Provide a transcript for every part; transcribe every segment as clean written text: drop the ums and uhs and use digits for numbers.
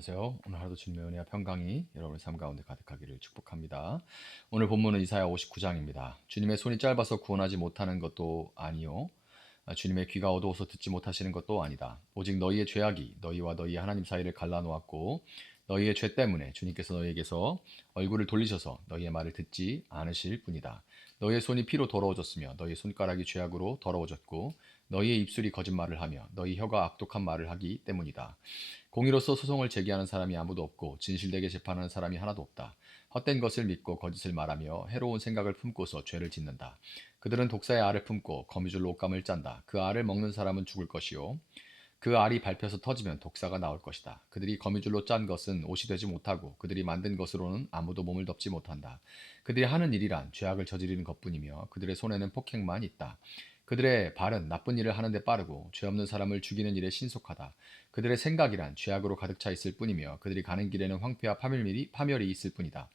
안녕하세요. 오늘 하루도 주님의 은혜와 평강이 여러분의 삶 가운데 가득하기를 축복합니다. 오늘 본문은 이사야 59장입니다. 주님의 손이 짧아서 구원하지 못하는 것도 아니요. 주님의 귀가 어두워서 듣지 못하시는 것도 아니다. 오직 너희의 죄악이 너희와 너희 하나님 사이를 갈라놓았고 너희의 죄 때문에 주님께서 너희에게서 얼굴을 돌리셔서 너희의 말을 듣지 않으실 뿐이다. 너희의 손이 피로 더러워졌으며 너희의 손가락이 죄악으로 더러워졌고 너희의 입술이 거짓말을 하며 너희 혀가 악독한 말을 하기 때문이다. 공의로서 소송을 제기하는 사람이 아무도 없고 진실되게 재판하는 사람이 하나도 없다. 헛된 것을 믿고 거짓을 말하며 해로운 생각을 품고서 죄를 짓는다. 그들은 독사의 알을 품고 거미줄로 옷감을 짠다. 그 알을 먹는 사람은 죽을 것이요 그 알이 밟혀서 터지면 독사가 나올 것이다. 그들이 거미줄로 짠 것은 옷이 되지 못하고 그들이 만든 것으로는 아무도 몸을 덮지 못한다. 그들이 하는 일이란 죄악을 저지르는 것뿐이며 그들의 손에는 폭행만 있다. 그들의 발은 나쁜 일을 하는데 빠르고 죄 없는 사람을 죽이는 일에 신속하다. 그들의 생각이란 죄악으로 가득 차 있을 뿐이며 그들이 가는 길에는 황폐와 파멸이 있을 뿐이다.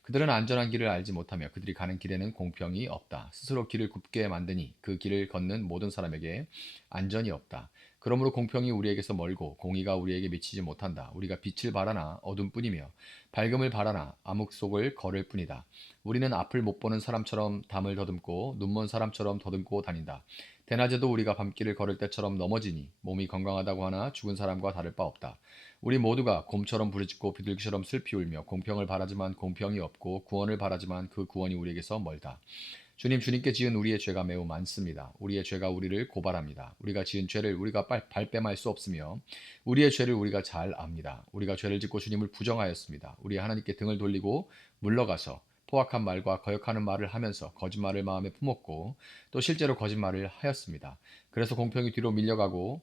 그들은 안전한 길을 알지 못하며 그들이 가는 길에는 공평이 없다. 스스로 길을 굽게 만드니 그 길을 걷는 모든 사람에게 안전이 없다. 그러므로 공평이 우리에게서 멀고 공의가 우리에게 미치지 못한다. 우리가 빛을 바라나 어둠뿐이며 밝음을 바라나 암흑 속을 걸을 뿐이다. 우리는 앞을 못 보는 사람처럼 담을 더듬고 눈먼 사람처럼 더듬고 다닌다. 대낮에도 우리가 밤길을 걸을 때처럼 넘어지니 몸이 건강하다고 하나 죽은 사람과 다를 바 없다. 우리 모두가 곰처럼 부르짖고 비둘기처럼 슬피 울며 공평을 바라지만 공평이 없고 구원을 바라지만 그 구원이 우리에게서 멀다. 주님께 지은 우리의 죄가 매우 많습니다. 우리의 죄가 우리를 고발합니다. 우리가 지은 죄를 우리가 발뺌할 수 없으며 우리의 죄를 우리가 잘 압니다. 우리가 죄를 짓고 주님을 부정하였습니다. 우리 하나님께 등을 돌리고 물러가서 포악한 말과 거역하는 말을 하면서 거짓말을 마음에 품었고 또 실제로 거짓말을 하였습니다. 그래서 공평이 뒤로 밀려나고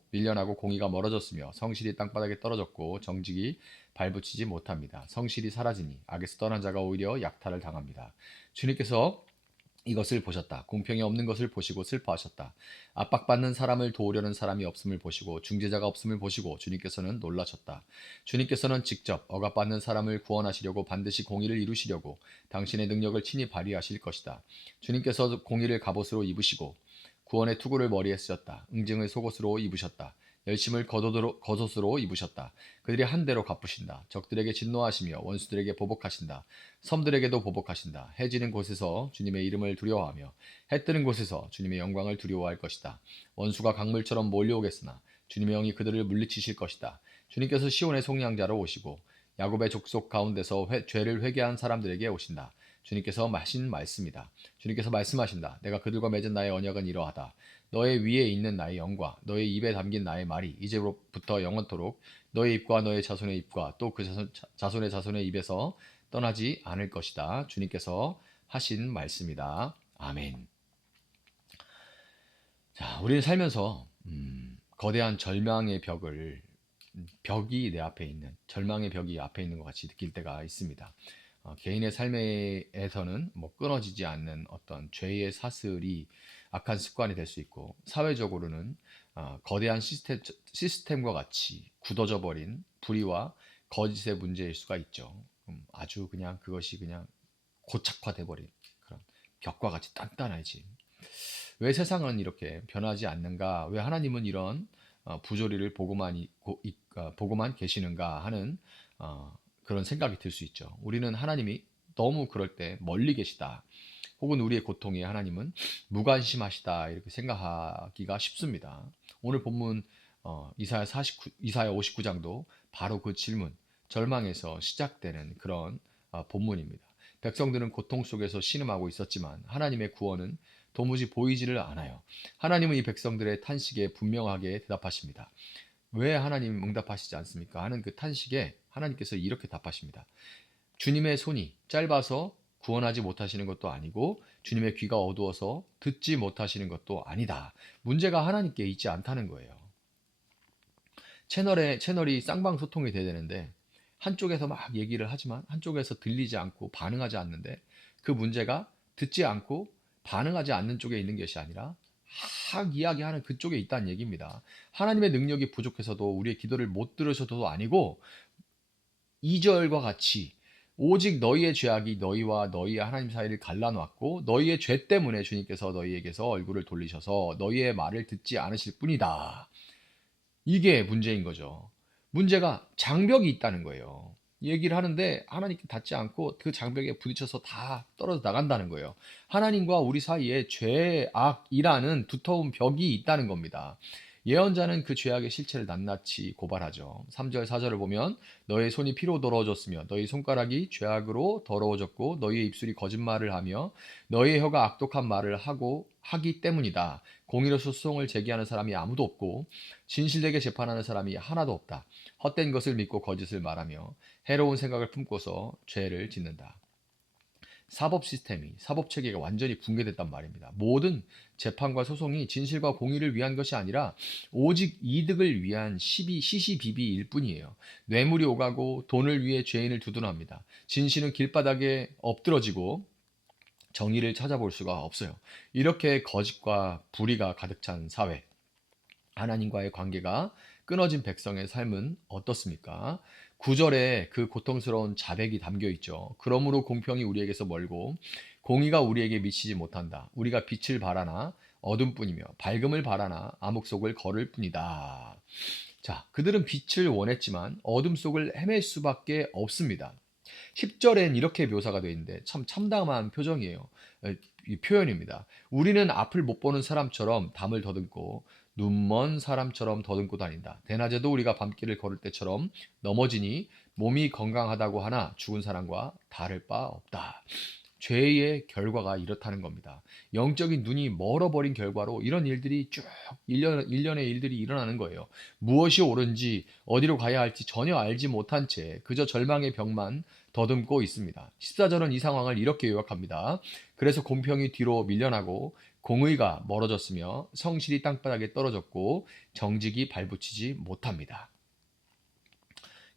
공의가 멀어졌으며 성실이 땅바닥에 떨어졌고 정직이 발붙이지 못합니다. 성실이 사라지니 악에서 떠난 자가 오히려 약탈을 당합니다. 주님께서 이것을 보셨다. 공평이 없는 것을 보시고 슬퍼하셨다. 압박받는 사람을 도우려는 사람이 없음을 보시고 중재자가 없음을 보시고 주님께서는 놀라셨다. 주님께서는 직접 억압받는 사람을 구원하시려고 반드시 공의를 이루시려고 당신의 능력을 친히 발휘하실 것이다. 주님께서 공의를 갑옷으로 입으시고 구원의 투구를 머리에 쓰셨다. 응징을 속옷으로 입으셨다. 열심을 겉옷으로 입으셨다. 그들이 한 대로 갚으신다. 적들에게 진노하시며 원수들에게 보복하신다. 섬들에게도 보복하신다. 해 지는 곳에서 주님의 이름을 두려워하며 해 뜨는 곳에서 주님의 영광을 두려워할 것이다. 원수가 강물처럼 몰려오겠으나 주님의 영이 그들을 물리치실 것이다. 주님께서 시온의 속량자로 오시고 야곱의 족속 가운데서 죄를 회개한 사람들에게 오신다. 주님께서 하신 말씀이다. 주님께서 말씀하신다. 내가 그들과 맺은 나의 언약은 이러하다. 너의 위에 있는 나의 영과 너의 입에 담긴 나의 말이 이제부터 영원토록 너의 입과 너의 자손의 입과 또 그 자손의 자손의 입에서 떠나지 않을 것이다. 주님께서 하신 말씀이다. 아멘. 자, 우리는 살면서 거대한 벽이 내 앞에 있는 절망의 벽이 앞에 있는 것 같이 느낄 때가 있습니다. 개인의 삶에서는 뭐 끊어지지 않는 어떤 죄의 사슬이 악한 습관이 될 수 있고 사회적으로는 거대한 시스템과 같이 굳어져 버린 불의와 거짓의 문제일 수가 있죠. 아주 그냥 그것이 그냥 고착화돼 버린 그런 벽과 같이 단단해진 왜 세상은 이렇게 변하지 않는가? 왜 하나님은 이런 부조리를 보고만 계시는가 하는 그런 생각이 들 수 있죠. 우리는 하나님이 너무 그럴 때 멀리 계시다. 혹은 우리의 고통에 하나님은 무관심하시다 이렇게 생각하기가 쉽습니다. 오늘 본문 이사야 59장도 바로 그 질문, 절망에서 시작되는 그런 본문입니다. 백성들은 고통 속에서 신음하고 있었지만 하나님의 구원은 도무지 보이지를 않아요. 하나님은 이 백성들의 탄식에 분명하게 대답하십니다. 왜 하나님 응답하시지 않습니까? 하는 그 탄식에 하나님께서 이렇게 답하십니다. 주님의 손이 짧아서 구원하지 못하시는 것도 아니고 주님의 귀가 어두워서 듣지 못하시는 것도 아니다. 문제가 하나님께 있지 않다는 거예요. 채널이 쌍방소통이 돼야 되는데 한쪽에서 막 얘기를 하지만 한쪽에서 들리지 않고 반응하지 않는데 그 문제가 듣지 않고 반응하지 않는 쪽에 있는 것이 아니라 막 이야기하는 그쪽에 있다는 얘기입니다. 하나님의 능력이 부족해서도 우리의 기도를 못 들으셔도 아니고 2절과 같이 오직 너희의 죄악이 너희와 너희의 하나님 사이를 갈라놓았고 너희의 죄 때문에 주님께서 너희에게서 얼굴을 돌리셔서 너희의 말을 듣지 않으실 뿐이다. 이게 문제인 거죠. 문제가 장벽이 있다는 거예요. 얘기를 하는데 하나님께 닿지 않고 그 장벽에 부딪혀서 다 떨어져 나간다는 거예요. 하나님과 우리 사이에 죄악이라는 두터운 벽이 있다는 겁니다. 예언자는 그 죄악의 실체를 낱낱이 고발하죠. 3절 4절을 보면 너의 손이 피로 더러워졌으며 너희 손가락이 죄악으로 더러워졌고 너희의 입술이 거짓말을 하며 너희의 혀가 악독한 말을 하기 때문이다. 공의로서 소송을 제기하는 사람이 아무도 없고 진실되게 재판하는 사람이 하나도 없다. 헛된 것을 믿고 거짓을 말하며 해로운 생각을 품고서 죄를 짓는다. 사법 체계가 완전히 붕괴됐단 말입니다. 모든 재판과 소송이 진실과 공의를 위한 것이 아니라 오직 이득을 위한 시시비비일 뿐이에요. 뇌물이 오가고 돈을 위해 죄인을 두둔합니다. 진실은 길바닥에 엎드러지고 정의를 찾아볼 수가 없어요. 이렇게 거짓과 불의가 가득 찬 사회, 하나님과의 관계가 끊어진 백성의 삶은 어떻습니까? 9절에 그 고통스러운 자백이 담겨 있죠. 그러므로 공평이 우리에게서 멀고 공의가 우리에게 미치지 못한다. 우리가 빛을 바라나 어둠뿐이며 밝음을 바라나 암흑 속을 걸을 뿐이다. 자, 그들은 빛을 원했지만 어둠 속을 헤맬 수밖에 없습니다. 10절엔 이렇게 묘사가 되어 있는데 참 참담한 표정이에요. 이 표현입니다. 우리는 앞을 못 보는 사람처럼 담을 더듬고 눈먼 사람처럼 더듬고 다닌다. 대낮에도 우리가 밤길을 걸을 때처럼 넘어지니 몸이 건강하다고 하나 죽은 사람과 다를 바 없다. 죄의 결과가 이렇다는 겁니다. 영적인 눈이 멀어버린 결과로 이런 일들이 쭉 일련의 일들이 일어나는 거예요. 무엇이 옳은지 어디로 가야 할지 전혀 알지 못한 채 그저 절망의 벽만 더듬고 있습니다. 14절은 이 상황을 이렇게 요약합니다. 그래서 공평이 뒤로 밀려나고 공의가 멀어졌으며 성실이 땅바닥에 떨어졌고 정직이 발붙이지 못합니다.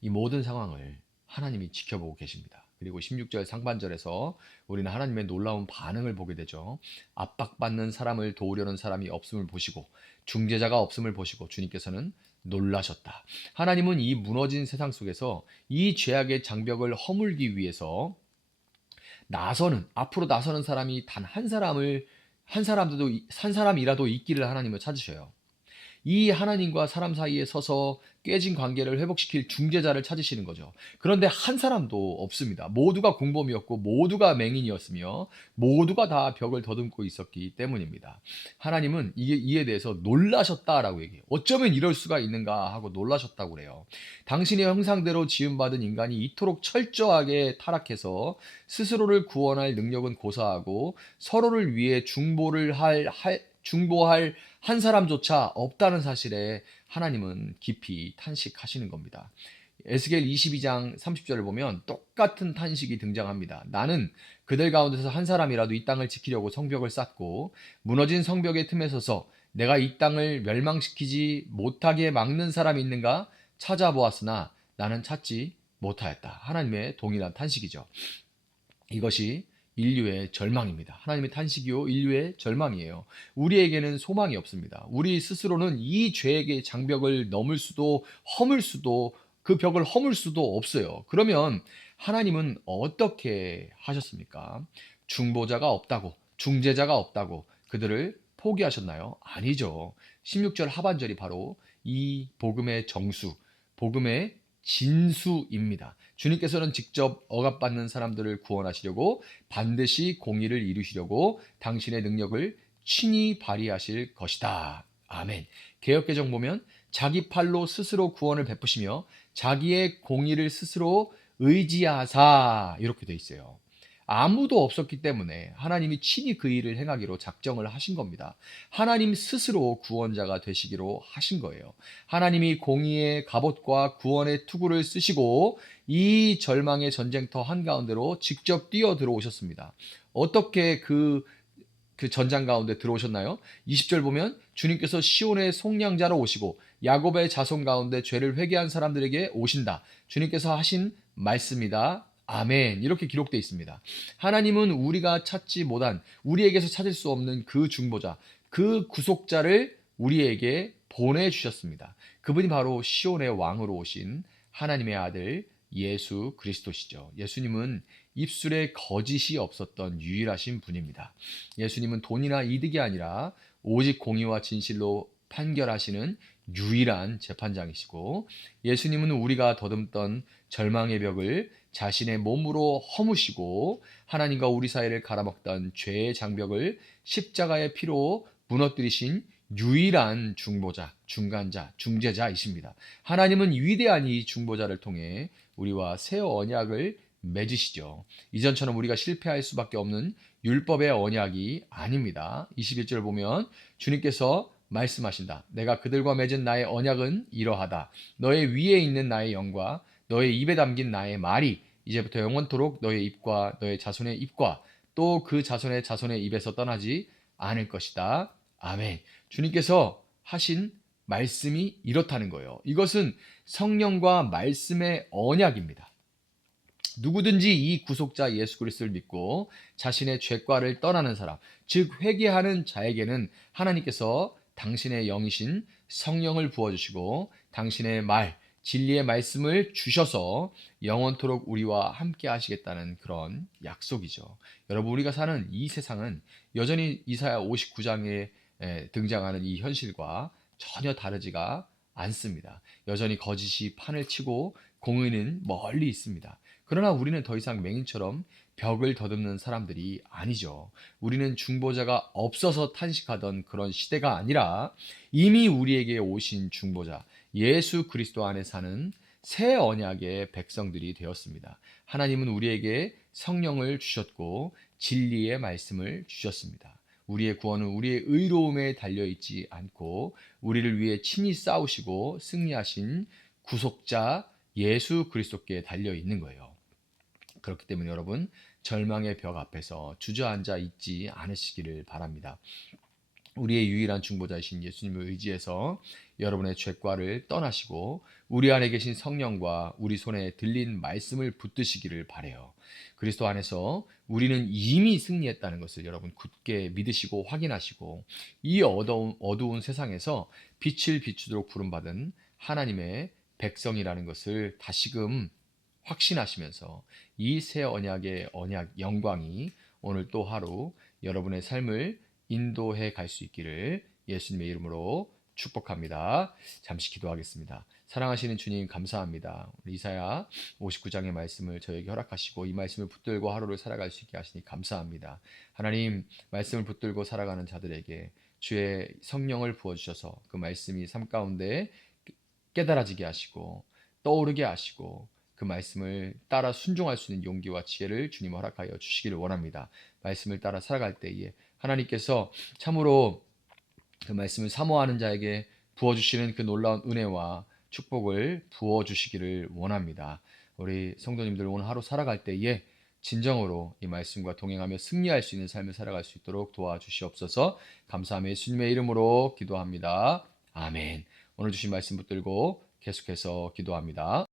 이 모든 상황을 하나님이 지켜보고 계십니다. 그리고 16절 상반절에서 우리는 하나님의 놀라운 반응을 보게 되죠. 압박받는 사람을 도우려는 사람이 없음을 보시고 중재자가 없음을 보시고 주님께서는 놀라셨다. 하나님은 이 무너진 세상 속에서 이 죄악의 장벽을 허물기 위해서 앞으로 나서는 사람이 단 한 사람이라도 있기를 하나님을 찾으셔요. 이 하나님과 사람 사이에 서서 깨진 관계를 회복시킬 중재자를 찾으시는 거죠. 그런데 한 사람도 없습니다. 모두가 공범이었고 모두가 맹인이었으며 모두가 다 벽을 더듬고 있었기 때문입니다. 하나님은 이에 대해서 놀라셨다라고 얘기해요. 어쩌면 이럴 수가 있는가 하고 놀라셨다고 그래요. 당신의 형상대로 지음받은 인간이 이토록 철저하게 타락해서 스스로를 구원할 능력은 고사하고 서로를 위해 중보할 한 사람조차 없다는 사실에 하나님은 깊이 탄식하시는 겁니다. 에스겔 22장 30절을 보면 똑같은 탄식이 등장합니다. 나는 그들 가운데서 한 사람이라도 이 땅을 지키려고 성벽을 쌓고 무너진 성벽의 틈에 서서 내가 이 땅을 멸망시키지 못하게 막는 사람이 있는가 찾아보았으나 나는 찾지 못하였다. 하나님의 동일한 탄식이죠. 이것이 인류의 절망입니다. 하나님의 탄식이요 인류의 절망이에요. 우리에게는 소망이 없습니다. 우리 스스로는 이 죄의 장벽을 넘을 수도 허물 수도 그 벽을 허물 수도 없어요. 그러면 하나님은 어떻게 하셨습니까? 중보자가 없다고, 중재자가 없다고 그들을 포기하셨나요? 아니죠. 16절 하반절이 바로 이 복음의 정수, 복음의 진수입니다. 주님께서는 직접 억압받는 사람들을 구원하시려고 반드시 공의를 이루시려고 당신의 능력을 친히 발휘하실 것이다. 아멘. 개역개정 보면 자기 팔로 스스로 구원을 베푸시며 자기의 공의를 스스로 의지하사 이렇게 돼 있어요. 아무도 없었기 때문에 하나님이 친히 그 일을 행하기로 작정을 하신 겁니다. 하나님 스스로 구원자가 되시기로 하신 거예요. 하나님이 공의의 갑옷과 구원의 투구를 쓰시고 이 절망의 전쟁터 한가운데로 직접 뛰어 들어오셨습니다. 어떻게 그 전장 가운데 들어오셨나요? 20절 보면 주님께서 시온의 속량자로 오시고 야곱의 자손 가운데 죄를 회개한 사람들에게 오신다. 주님께서 하신 말씀이다. 아멘. 이렇게 기록되어 있습니다. 하나님은 우리가 찾지 못한, 우리에게서 찾을 수 없는 그 중보자, 그 구속자를 우리에게 보내주셨습니다. 그분이 바로 시온의 왕으로 오신 하나님의 아들 예수 그리스도시죠. 예수님은 입술에 거짓이 없었던 유일하신 분입니다. 예수님은 돈이나 이득이 아니라 오직 공의와 진실로 판결하시는 유일한 재판장이시고, 예수님은 우리가 더듬던 절망의 벽을 자신의 몸으로 허무시고 하나님과 우리 사이를 갈아먹던 죄의 장벽을 십자가의 피로 무너뜨리신 유일한 중보자, 중간자, 중재자이십니다. 하나님은 위대한 이 중보자를 통해 우리와 새 언약을 맺으시죠. 이전처럼 우리가 실패할 수밖에 없는 율법의 언약이 아닙니다. 21절 보면 주님께서 말씀하신다. 내가 그들과 맺은 나의 언약은 이러하다. 너의 위에 있는 나의 영과 너의 입에 담긴 나의 말이 이제부터 영원토록 너의 입과 너의 자손의 입과 또 그 자손의 자손의 입에서 떠나지 않을 것이다. 아멘. 주님께서 하신 말씀이 이렇다는 거예요. 이것은 성령과 말씀의 언약입니다. 누구든지 이 구속자 예수 그리스도를 믿고 자신의 죄과를 떠나는 사람, 즉 회개하는 자에게는 하나님께서 당신의 영이신 성령을 부어주시고 당신의 말, 진리의 말씀을 주셔서 영원토록 우리와 함께 하시겠다는 그런 약속이죠. 여러분, 우리가 사는 이 세상은 여전히 이사야 59장에 등장하는 이 현실과 전혀 다르지가 않습니다. 여전히 거짓이 판을 치고 공의는 멀리 있습니다. 그러나 우리는 더 이상 맹인처럼 벽을 더듬는 사람들이 아니죠. 우리는 중보자가 없어서 탄식하던 그런 시대가 아니라 이미 우리에게 오신 중보자 예수 그리스도 안에 사는 새 언약의 백성들이 되었습니다. 하나님은 우리에게 성령을 주셨고 진리의 말씀을 주셨습니다. 우리의 구원은 우리의 의로움에 달려있지 않고 우리를 위해 친히 싸우시고 승리하신 구속자 예수 그리스도께 달려있는 거예요. 그렇기 때문에 여러분, 절망의 벽 앞에서 주저앉아 있지 않으시기를 바랍니다. 우리의 유일한 중보자이신 예수님을 의지해서 여러분의 죄과를 떠나시고 우리 안에 계신 성령과 우리 손에 들린 말씀을 붙드시기를 바라요. 그리스도 안에서 우리는 이미 승리했다는 것을 여러분 굳게 믿으시고 확인하시고 이 어두운 세상에서 빛을 비추도록 부름받은 하나님의 백성이라는 것을 다시금 확신하시면서 이 새 언약의 언약 영광이 오늘 또 하루 여러분의 삶을 인도해 갈 수 있기를 예수님의 이름으로 축복합니다. 잠시 기도하겠습니다. 사랑하시는 주님 감사합니다. 우리 이사야 59장의 말씀을 저에게 허락하시고 이 말씀을 붙들고 하루를 살아갈 수 있게 하시니 감사합니다. 하나님, 말씀을 붙들고 살아가는 자들에게 주의 성령을 부어주셔서 그 말씀이 삶 가운데 깨달아지게 하시고 떠오르게 하시고 그 말씀을 따라 순종할 수 있는 용기와 지혜를 주님 허락하여 주시기를 원합니다. 말씀을 따라 살아갈 때에 하나님께서 참으로 그 말씀을 사모하는 자에게 부어주시는 그 놀라운 은혜와 축복을 부어주시기를 원합니다. 우리 성도님들 오늘 하루 살아갈 때에 진정으로 이 말씀과 동행하며 승리할 수 있는 삶을 살아갈 수 있도록 도와주시옵소서. 감사하며 예수님의 이름으로 기도합니다. 아멘. 오늘 주신 말씀 붙들고 계속해서 기도합니다.